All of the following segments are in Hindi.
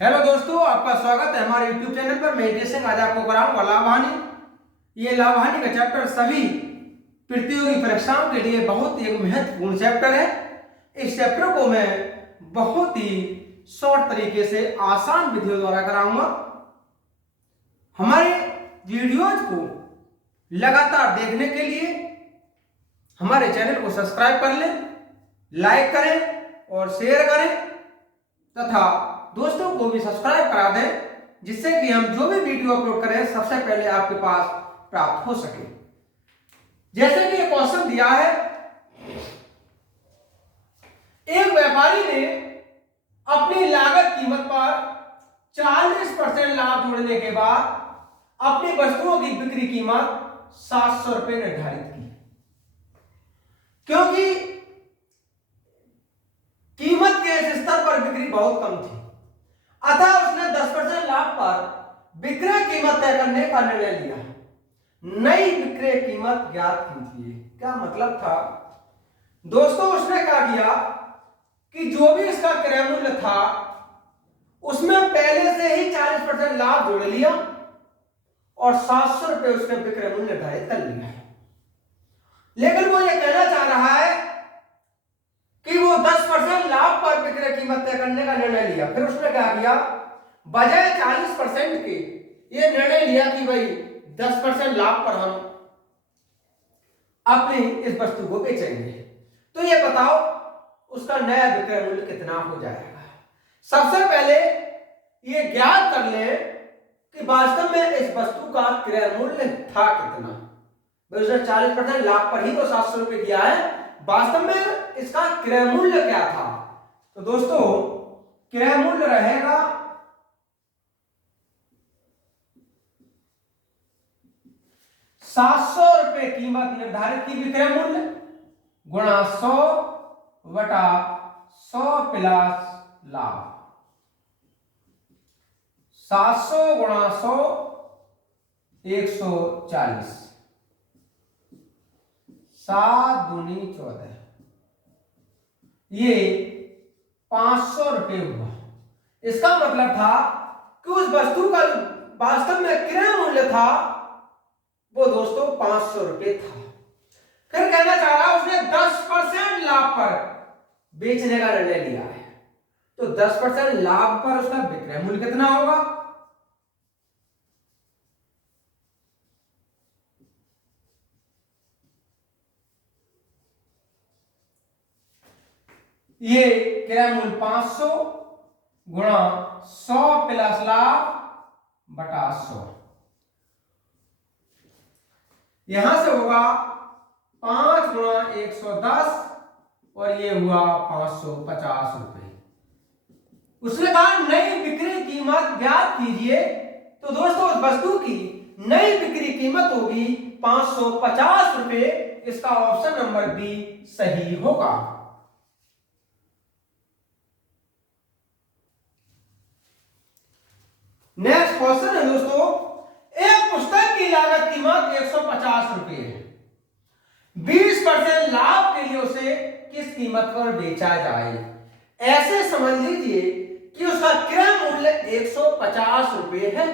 हेलो दोस्तों, आपका स्वागत है हमारे YouTube चैनल पर। मैं हितेश सिंह आज आपको कराऊंगा लाभ हानि। ये लाभ हानि का चैप्टर सभी प्रतियोगी परीक्षाओं के लिए बहुत ही एक महत्वपूर्ण चैप्टर है। इस चैप्टर को मैं बहुत ही शॉर्ट तरीके से आसान विधियों द्वारा कराऊंगा। हमारे वीडियोज को लगातार देखने के लिए हमारे चैनल को सब्सक्राइब कर लें, लाइक करें और शेयर करें तथा दोस्तों को भी सब्सक्राइब करा दें, जिससे कि हम जो भी वीडियो अपलोड करें सबसे पहले आपके पास प्राप्त हो सके। जैसे कि एक क्वेश्चन दिया है, एक व्यापारी ने अपनी लागत कीमत पर 40% लाभ जोड़ने के बाद अपनी वस्तुओं की बिक्री कीमत 700 रुपए निर्धारित की। क्योंकि कीमत के इस स्तर पर बिक्री बहुत कम थी, अतः उसने 10% लाभ पर विक्रय कीमत तय करने का निर्णय लिया। नई विक्रय कीमत ज्ञात कीजिए। क्या मतलब था दोस्तों? उसने क्या किया कि जो भी इसका क्रय मूल्य था उसमें पहले से ही 40% लाभ जोड़ लिया और 700 रुपए उसने विक्रय मूल्य निर्धारित कर लिया है। लेकिन वो ये कहना चाह रहा है कि वो 10% लाभ पर विक्रय कीमत तय करने का निर्णय लिया। फिर उसने क्या किया, बजाय 40% के ये निर्णय लिया कि भाई 10% लाभ पर हम अपनी इस वस्तु को बेचेंगे। तो ये बताओ उसका नया विक्रय मूल्य कितना हो जाएगा। सबसे पहले ये ज्ञात कर ले कि वास्तव में इस वस्तु का क्रय मूल्य था कितना। उसने 40% लाभ पर ही तो 700 रुपए दिया है, वास्तव में इसका क्रय मूल्य क्या था? तो दोस्तों क्रय मूल्य रहेगा 700 रुपए कीमत निर्धारित की विक्रय मूल्य गुणा 100 बटा 100 प्लस लाभ। 700 गुणा 100 140, 7 दूनी 14, ये 500 रुपए हुआ। इसका मतलब था कि उस वस्तु का वास्तव में क्रय मूल्य था वो दोस्तों 500 रुपए था। फिर कहना चाह रहा उसने 10% लाभ पर बेचने का निर्णय लिया है, तो 10% लाभ पर उसका विक्रय मूल्य कितना होगा? ये क्रय मूल्य 500 गुणा 100 प्लस लाभ बटा 100, यहां से होगा 5 गुणा 110 और ये हुआ 550 रुपए। उसने कहा नई बिक्री कीमत ज्ञात कीजिए। तो दोस्तों उस वस्तु की नई बिक्री कीमत होगी 550 रुपए। इसका ऑप्शन नंबर बी सही होगा। नेक्स्ट क्वेश्चन है दोस्तों, एक पुस्तक की लागत कीमत 150 रुपए है। 20% लाभ के लिए उसे किस कीमत पर बेचा जाए? ऐसे समझ लीजिए कि उसका क्रय मूल्य 150 रुपए है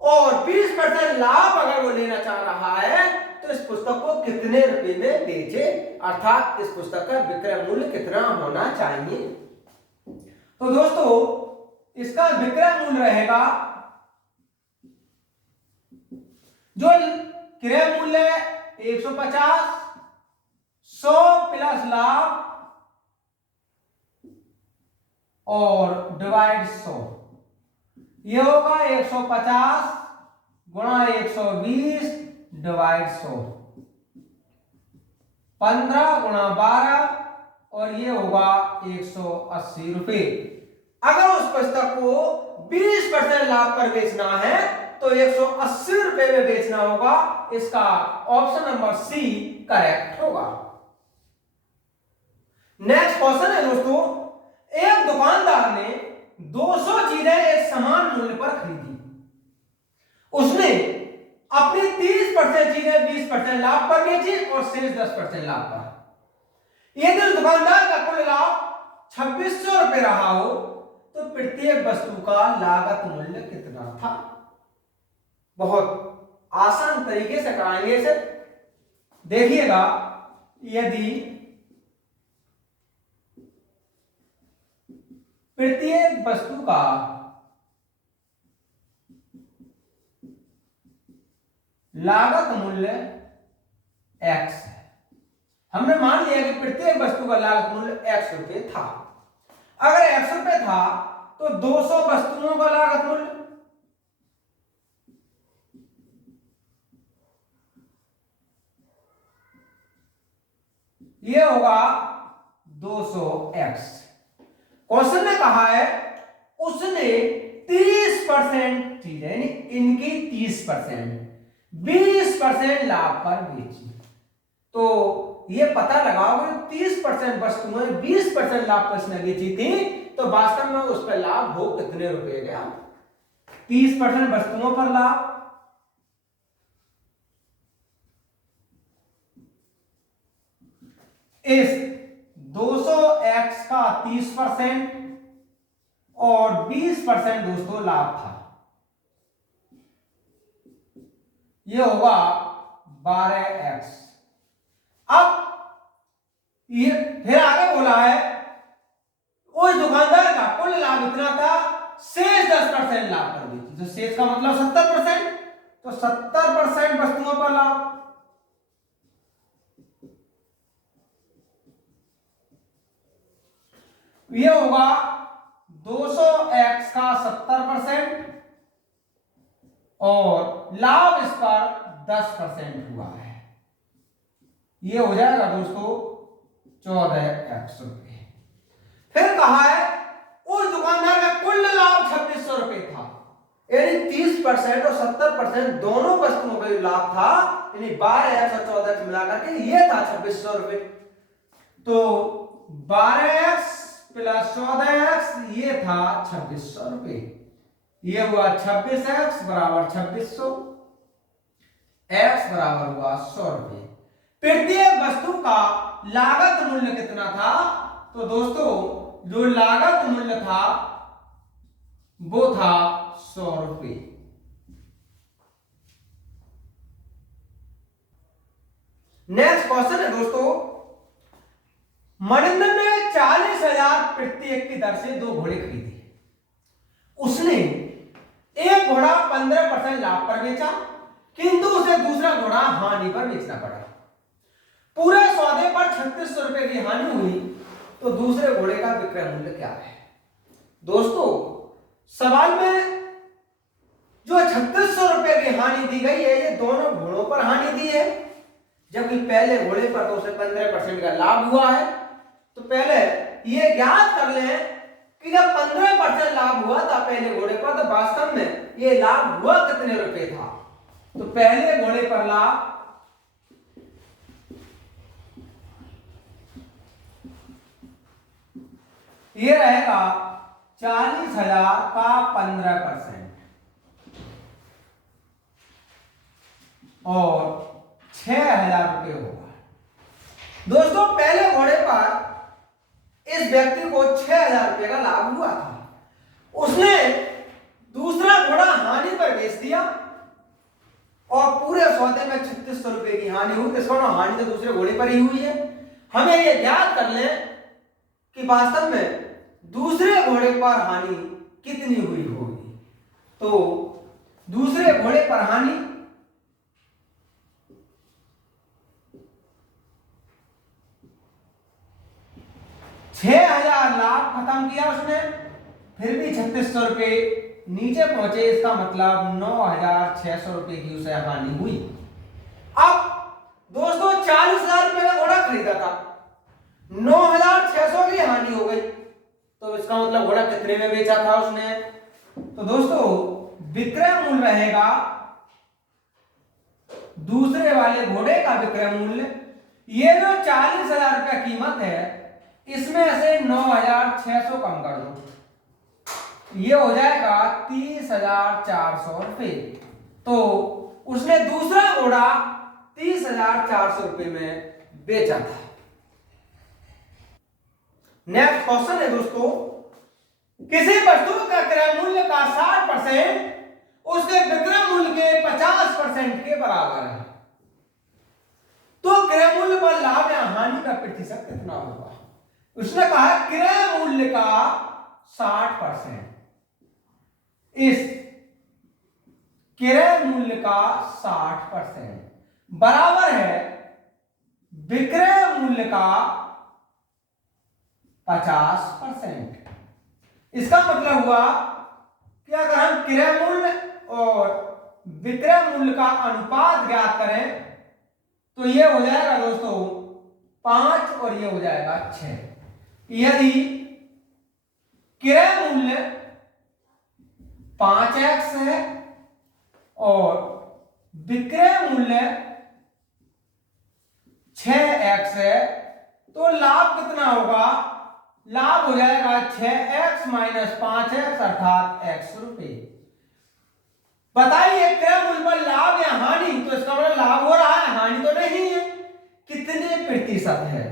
और 20% लाभ अगर वो लेना चाह रहा है तो इस पुस्तक को कितने रुपए में बेचे, अर्थात इस पुस्तक का विक्रय मूल्य कितना होना चाहिए। तो दोस्तों इसका विक्रय मूल्य रहेगा, जो क्रय मूल्य 150, 100 प्लस लाभ और डिवाइड 100, ये होगा 150 गुणा 120 डिवाइड 100, 15 गुणा 12 और ये होगा 180 रुपए। अगर उस पुस्तक को 20% लाभ पर बेचना है तो 180 रुपए में बेचना होगा। इसका ऑप्शन नंबर सी करेक्ट होगा। नेक्स्ट क्वेश्चन है दोस्तों, एक दुकानदार ने 200 चीजें एक समान मूल्य पर खरीदी। उसने अपनी 30% चीजें 20% लाभ पर बेची और शेष 10% लाभ पर। यदि उस दुकानदार का कुल लाभ 2600 रुपए रहा हो तो प्रत्येक वस्तु का लागत मूल्य कितना था। बहुत आसान तरीके से कराएंगे इसे। देखिएगा, यदि प्रत्येक वस्तु का लागत मूल्य x है, हमने मान लिया कि प्रत्येक वस्तु का लागत मूल्य x रुपये था। अगर x रुपये था तो 200 वस्तुओं का लागत मूल्य ये होगा 200x। क्वेश्चन ने कहा है उसने 30% चीज है, यानी इनकी 30% 20% लाभ पर बेची। तो ये पता लगाओ कि 30% वस्तुएं 20% लाभ पर इसने बेची थी, तो वास्तव में उस पर लाभ हो कितने रुपए गया। 30% वस्तुओं पर लाभ, इस 200x का 30% और 20% दोस्तों लाभ था, ये होगा 12x। अब ये फिर आगे बोला है उस दुकानदार का कुल लाभ इतना था, शेष 10% लाभ पर बेची। तो शेष का मतलब 70%, तो 70% वस्तुओं पर लाभ। ये होगा 200x का 70% और लाभ इस पर 10% हुआ है, ये हो जाएगा दोस्तों 14x रुपये। फिर कहा है उस दुकानदार का कुल लाभ 2600 रुपये था, यानी 30% और 70% दोनों वस्तुओं का लाभ था, यानी 12x और 14x मिलाकर के ये था 2600 रुपये। तो 12x प्लस 14x ये था 2600 रुपये, ये हुआ 26x बराबर 2600, x बराबर हुआ 100 रुपये। प्रत्येक वस्तु का लागत मूल्य कितना था, तो दोस्तों जो लागत मूल्य था वो था 100 रुपये। नेक्स्ट क्वेश्चन है दोस्तों, मनिंदर ने 40,000 प्रत्येक की दर से 2 घोड़े खरीदे। उसने एक घोड़ा 15% लाभ पर बेचा, किंतु उसे दूसरा घोड़ा हानि पर बेचना पड़ा। पूरे सौदे पर 3600 रुपए की हानि हुई, तो दूसरे घोड़े का विक्रय मूल्य क्या है। दोस्तों सवाल में जो 3600 रुपए की हानि दी गई है, ये दोनों घोड़ों पर हानि दी है, जबकि पहले घोड़े पर तो उसे 15% का लाभ हुआ है। तो पहले ये ज्ञात कर लें कि जब 15% लाभ हुआ था पहले घोड़े पर, तो वास्तव में ये लाभ हुआ कितने रुपए था। तो पहले घोड़े पर लाभ ये रहेगा 40,000 का 15% और 6,000 रुपये होगा। दोस्तों पहले घोड़े पर इस व्यक्ति को 6,000 रुपये का लाभ हुआ था, उसने दूसरा घोड़ा हानि पर बेच दिया और पूरे सौदे में 3600 रुपये की हानि हुई। तो इसका हानि तो दूसरे घोड़े पर ही हुई है। हमें यह ज्ञात कर लें कि वास्तव में दूसरे घोड़े पर हानि कितनी हुई होगी। तो दूसरे घोड़े पर हानि 6,000 लाभ खत्म किया उसने, फिर भी 3600 रुपये नीचे पहुंचे, इसका मतलब 9,600 रुपये की उसे हानि हुई। अब दोस्तों 40,000 रुपये का घोड़ा खरीदा था, 9,600 की हानि हो गई, तो इसका मतलब घोड़ा कितने में बेचा था उसने। तो दोस्तों विक्रय मूल्य रहेगा दूसरे वाले घोड़े का विक्रय मूल्य, ये जो 40,000 रुपया कीमत है, इसमें से 9,600 कम कर दो, ये हो जाएगा 30,400 रुपये। तो उसने दूसरा घोड़ा 30,400 रुपये में बेचा था। नेक्स्ट क्वेश्चन है दोस्तों, किसी वस्तु का क्रय मूल्य का 60% उसके विक्रय मूल्य के 50% के बराबर है, तो क्रय मूल्य पर लाभ या हानि का प्रतिशत कितना होगा? उसने कहा क्रय मूल्य का 60%, इस क्रय मूल्य का 60% बराबर है विक्रय मूल्य का 50%। इसका मतलब हुआ कि अगर हम क्रय मूल्य और विक्रय मूल्य का अनुपात ज्ञात करें तो ये हो जाएगा दोस्तों 5 और ये हो जाएगा 6। यदि क्रय मूल्य 5x है और विक्रय मूल्य 6x है तो लाभ कितना होगा? लाभ हो जाएगा 6x माइनस 5x अर्थात x रुपए। बताइए क्रय मूल्य पर लाभ या हानि, तो इसका मतलब लाभ हो रहा है, हानि तो नहीं है। कितने प्रतिशत है?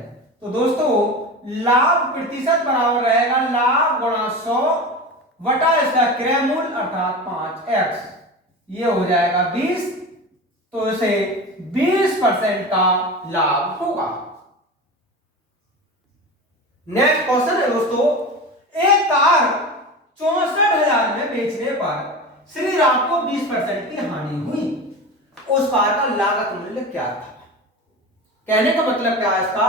तो दोस्तों लाभ प्रतिशत बराबर रहेगा लाभ गुणा 100 बटा इसका क्रय मूल्य अर्थात 5x, ये हो जाएगा 20, तो इसे 20% का लाभ होगा। नेक्स्ट क्वेश्चन है दोस्तों, एक कार 64,000 में बेचने पर श्री राम को 20% की हानि हुई, उस कार का लागत मूल्य क्या था? कहने का मतलब क्या है इसका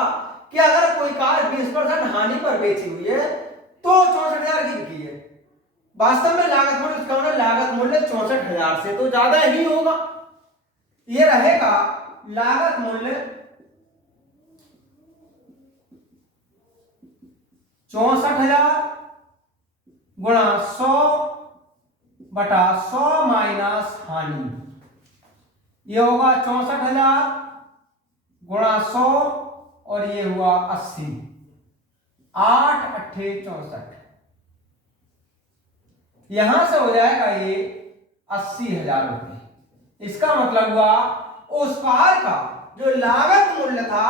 कि अगर कोई कार 20% हानि पर बेची हुई है तो 64,000 की बिकी है, वास्तव में लागत मूल्य इसका मतलब लागत मूल्य 64,000 से तो ज्यादा ही होगा। ये रहेगा लागत मूल्य 64,000 गुणा 100 बटा 100 माइनस हानि, ये होगा 64,000 गुणा 100 और ये हुआ 80, 8 अट्ठे 64, यहां से हो जाएगा ये 80,000 रुपए। इसका मतलब हुआ उस कार का जो लागत मूल्य था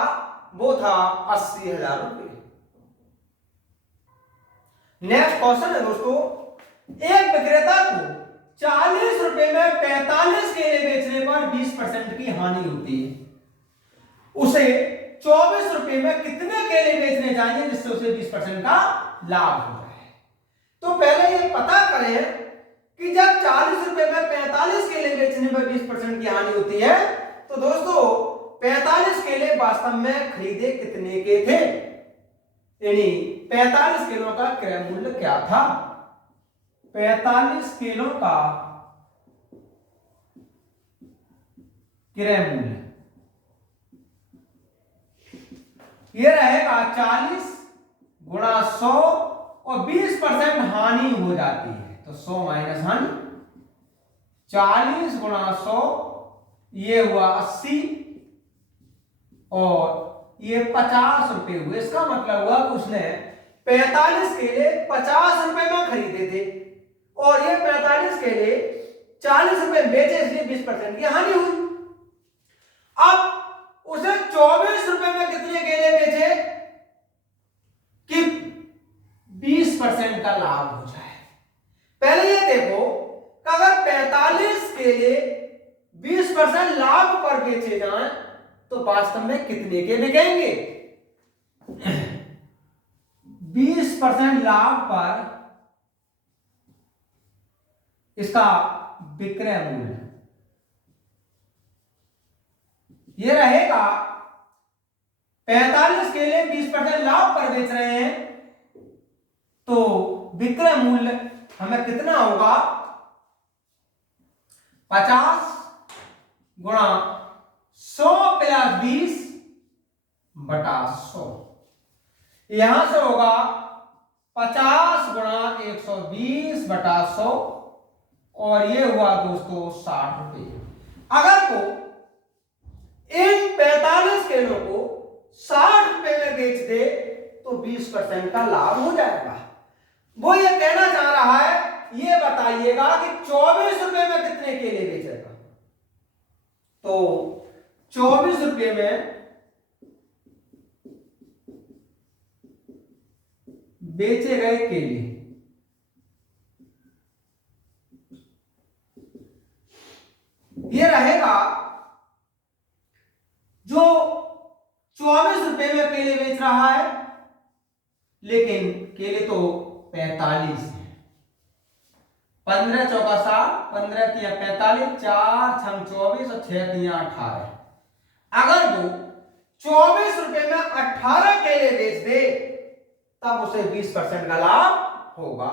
वो था 80,000 रुपए। नेक्स्ट क्वेश्चन है दोस्तों, एक विक्रेता को 40 रुपए में 45 केले बेचने पर 20% की हानि होती है, उसे 24 रुपए में कितने केले बेचने चाहिए जिससे उसे 20% का लाभ हो जाए? तो पहले ये पता करें कि जब 40 रुपए में 45 केले बेचने पर 20% की हानि होती है तो दोस्तों 45 केले वास्तव में खरीदे कितने के थे, यानी 45 किलो का क्रय मूल्य क्या था? 45 किलो का क्रय मूल्य ये रहेगा 40 गुणा 100 और 20% हानि हो जाती है तो 100 माइनस हानि, 40 गुणा 100 ये हुआ 80 और ये 50 रुपए हुए। इसका मतलब हुआ कि उसने 45 केले 50 रुपए में खरीदे थे और ये 45 केले 40 रुपए बेचे, इसलिए 20% की हानि हुई। अब उसे 24 रुपए में कितने केले बेचे कि 20% का लाभ हो जाए? पहले ये देखो कि अगर 45 केले 20% लाभ पर बेचे जाएं तो वास्तव में कितने के बिकेंगे? 20% लाभ पर इसका विक्रय मूल्य ये रहेगा 45 केले 20% लाभ पर बेच रहे हैं तो विक्रय मूल्य हमें कितना होगा? 50 गुणा 100 प्लस 20 बटा 100, यहां से होगा 50 गुणा 120 बटा 100 और ये हुआ दोस्तों 60 रुपए। अगर को इन 45 किलो को 60 रुपए में बेच दे तो 20% का लाभ हो जाएगा। वो ये कहना चाह रहा है, ये बताइएगा कि 24 रुपए में कितने केले बेचेगा? तो 24 रुपए में बेचे गए केले ये रहेगा जो 24 रुपए में केले बेच रहा है, लेकिन केले तो 45 है। 15 चौका 60, 15 तिया 45, 4 छम 24 और 6 तिया 18। अगर वो 24 रुपए में 18 केले बेच दे तब उसे 20% का लाभ होगा।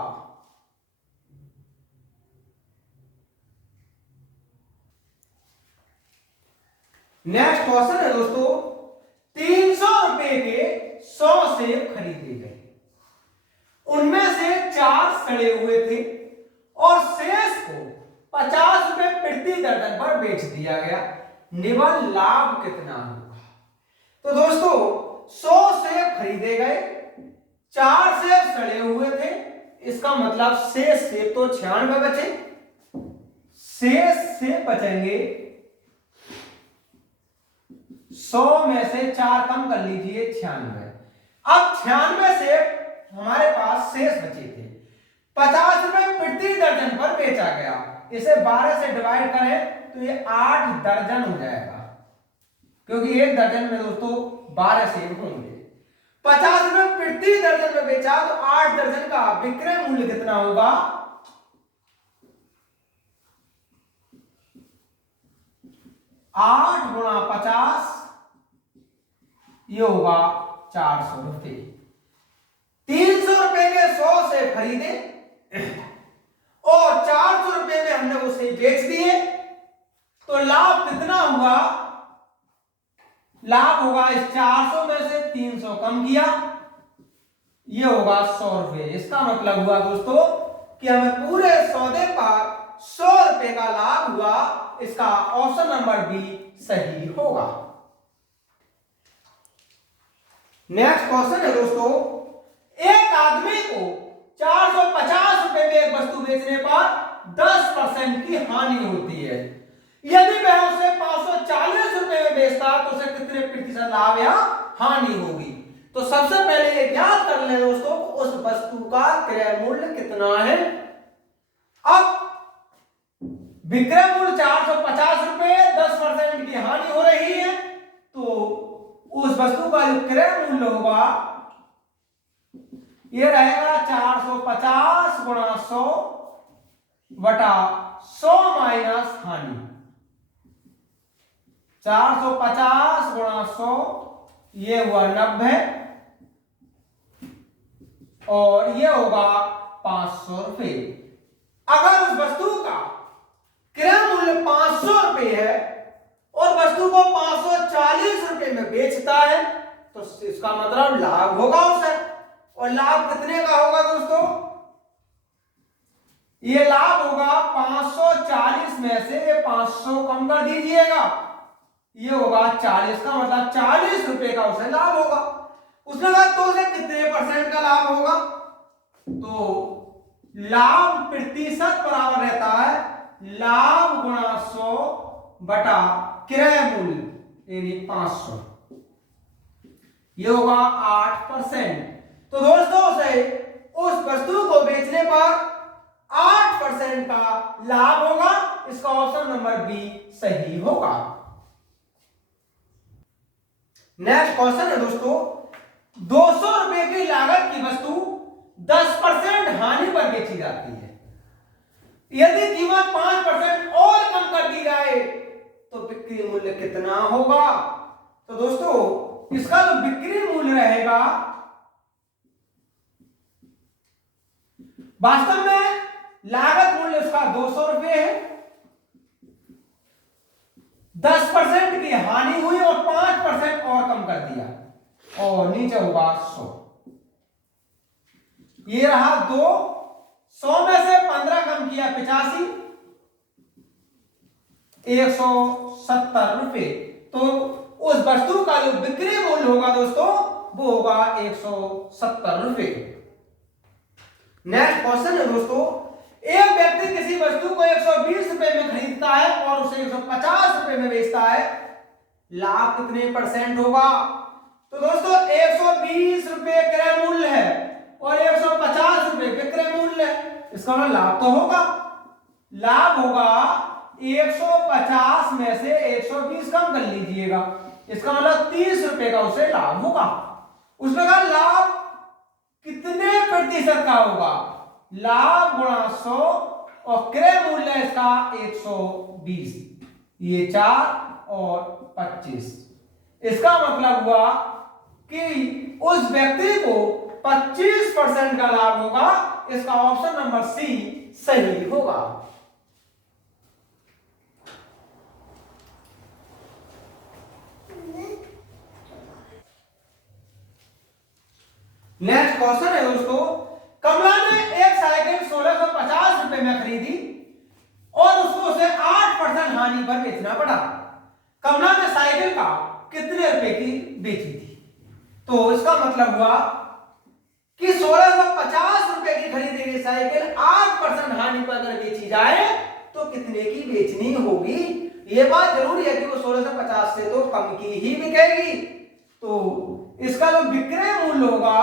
नेक्स्ट क्वेश्चन है दोस्तों, 300 रुपए के 100 सेब खरीदे गए, उनमें से 4 सड़े हुए थे और शेष को 50 रुपए प्रति दर्जन पर बेच दिया गया, निबल लाभ कितना होगा? तो दोस्तों 100 सेब खरीदे गए, 4 सेब सड़े हुए थे, इसका मतलब शेष सेब तो 96 बचे, शेष सेब बचेंगे 100 में से 4 कम कर लीजिए 96। अब 96 सेब हमारे पास शेष बचे थे, 50 रुपए प्रति दर्जन पर बेचा गया, इसे 12 से डिवाइड करें तो ये 8 दर्जन हो जाएगा, क्योंकि एक दर्जन में दोस्तों 12 सेब होंगे। 50 रुपए प्रति दर्जन में बेचा तो 8 दर्जन का विक्रय मूल्य कितना होगा? 8 गुणा 50, ये होगा 400 रुपए। 300 रुपए के 100 से खरीदे और 400 रुपए में हमने उसे बेच दिए, तो लाभ कितना हुआ? लाभ होगा इस 400 में से 300 कम किया, ये होगा 100 रुपए। इसका मतलब हुआ दोस्तों कि हमें पूरे सौदे पर 100 रुपए का लाभ हुआ। इसका ऑप्शन नंबर बी सही होगा। नेक्स्ट क्वेश्चन है दोस्तों, एक आदमी को 450 रुपए में एक वस्तु बेचने पर 10% की हानि होती है, यदि वह उसे 540 रुपए में बेचता तो उसे कितने प्रतिशत लाभ या हानि होगी? तो सबसे पहले ये ज्ञात कर लें दोस्तों उस वस्तु का क्रय मूल्य कितना है। अब विक्रय मूल्य 450 रुपए, 10% की हानि हो रही है, तो उस वस्तु का जो क्रय मूल्य होगा ये रहेगा 450 गुणा 100 बटा 100 माइनस हानि। 450 गुणा 100 ये हुआ 90 और ये होगा 500 रुपए। अगर उस वस्तु का क्रय मूल्य 500 रुपए है और वस्तु को 540 रुपए में बेचता है तो इसका मतलब लाभ होगा उसे। और लाभ कितने का होगा दोस्तों? ये लाभ होगा 540 में से ये 500 कम कर दीजिएगा, ये होगा 40 का, मतलब 40 रुपए का उसे लाभ होगा। उसके बाद तो उसे कितने % का लाभ होगा? तो लाभ प्रतिशत बराबर रहता है लाभ गुणा 100 बटा क्रय मूल्य यानी 500, ये होगा 8%। तो दोस्तों उसे उस वस्तु को बेचने पर 8% का लाभ होगा। इसका ऑप्शन नंबर बी सही होगा। नेक्स्ट क्वेश्चन है दोस्तों, 200 रुपए की लागत की वस्तु 10% हानि पर बेची जाती है, यदि कीमत 5% और कम कर दी जाए तो बिक्री मूल्य कितना होगा? तो दोस्तों इसका जो बिक्री मूल्य रहेगा, वास्तव में लागत मूल्य उसका 200 रुपए है, 10% की हानि हुई और 5% और कम कर दिया और नीचे होगा 100। ये रहा 2, 100 में से 15 कम किया 85, 170 रुपए। तो उस वस्तु का जो बिक्री मूल्य होगा दोस्तों वो होगा 170 रुपए। नेक्स्ट क्वेश्चन है दोस्तों, एक व्यक्ति किसी वस्तु को 120 रुपए में खरीदता है और उसे 150 रुपए में बेचता है, लाभ कितने % होगा? तो दोस्तों 120 रुपए क्रय मूल्य है और 150 रुपए विक्रय मूल्य है, इसका मतलब लाभ तो होगा। लाभ होगा 150 में से 120 कम कर लीजिएगा, इसका मतलब 30 रुपए का उसे लाभ होगा। उसमें कहा लाभ कितने प्रतिशत का होगा, लाभ गुणा 100 और क्रय मूल्य इसका 120, ये 4 और 25। इसका मतलब हुआ कि उस व्यक्ति को 25% का लाभ होगा। इसका ऑप्शन नंबर सी सही होगा। नेक्स्ट क्वेश्चन है दोस्तों, कमला ने एक साइकिल 1650 रुपए में खरीदी और उसको उसे 8% हानि पर बेचना पड़ा। कमला ने साइकिल का कितने रुपए की बेची थी? तो इसका मतलब हुआ कि 1650 रुपए की खरीदी गई साइकिल 8% हानि पर अगर बेची जाए तो कितने की बेचनी होगी। ये बात जरूरी है कि वो 1650 से तो कम की ही बिकेगी। तो इसका जो विक्रय मूल्य होगा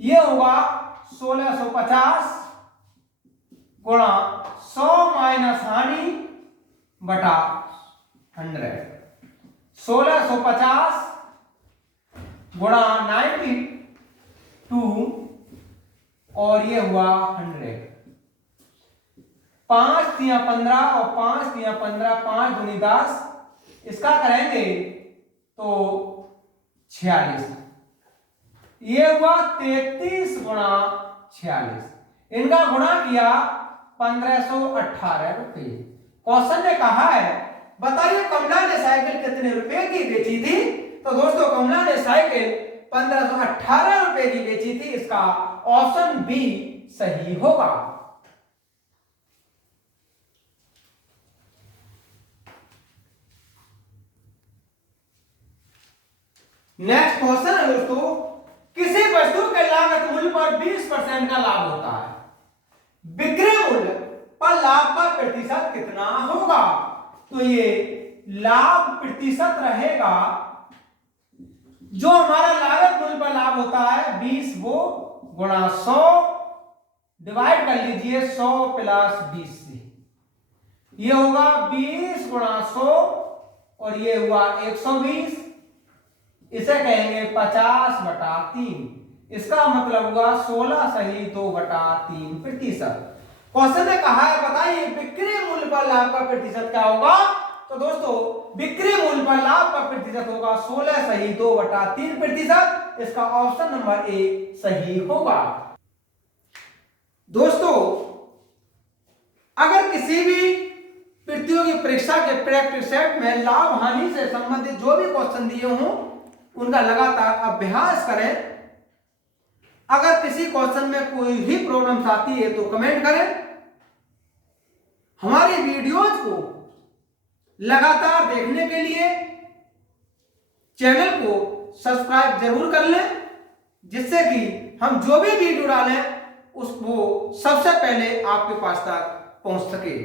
ये होगा 1650 गुणा 100 माइनस हानि बटा 100। 1650 गुणा 92 और ये हुआ 100। 5 तिया 15 और 5 तिया 15, 5 दूनी 10, इसका करेंगे तो 46। ये हुआ 33 गुणा 46, इनका गुणा किया 1518 रुपए। क्वेश्चन ने कहा है बताइए कमला ने साइकिल कितने रुपए की बेची थी? तो दोस्तों कमला ने साइकिल 1518 रुपए की बेची थी। इसका ऑप्शन बी सही होगा। नेक्स्ट क्वेश्चन है दोस्तों, किसी वस्तु के लागत मूल्य पर 20% का लाभ होता है, विक्रय मूल्य पर लाभ का प्रतिशत कितना होगा? तो ये लाभ प्रतिशत रहेगा, जो हमारा लागत मूल्य पर लाभ होता है 20 वो गुणा 100 डिवाइड कर लीजिए 100 प्लस 20 से, ये होगा 20 गुणा 100 और ये हुआ 120, इसे कहेंगे 50/3। इसका मतलब हुआ 16 सही 2/3%। क्वेश्चन ने कहा है बताइए बिक्री मूल्य पर लाभ का प्रतिशत क्या होगा? तो दोस्तों बिक्री मूल्य पर लाभ का प्रतिशत होगा 16 सही 2/3%। इसका ऑप्शन नंबर ए सही होगा। दोस्तों अगर किसी भी प्रतियोगी परीक्षा के प्रैक्टिस सेट में लाभ हानि से संबंधित जो भी क्वेश्चन दिए हों उनका लगातार अभ्यास करें। अगर किसी क्वेश्चन में कोई भी प्रॉब्लम्स आती है तो कमेंट करें। हमारी वीडियोज को लगातार देखने के लिए चैनल को सब्सक्राइब जरूर कर लें, जिससे कि हम जो भी वीडियो डालें उसको सबसे पहले आपके पास तक पहुंच सके।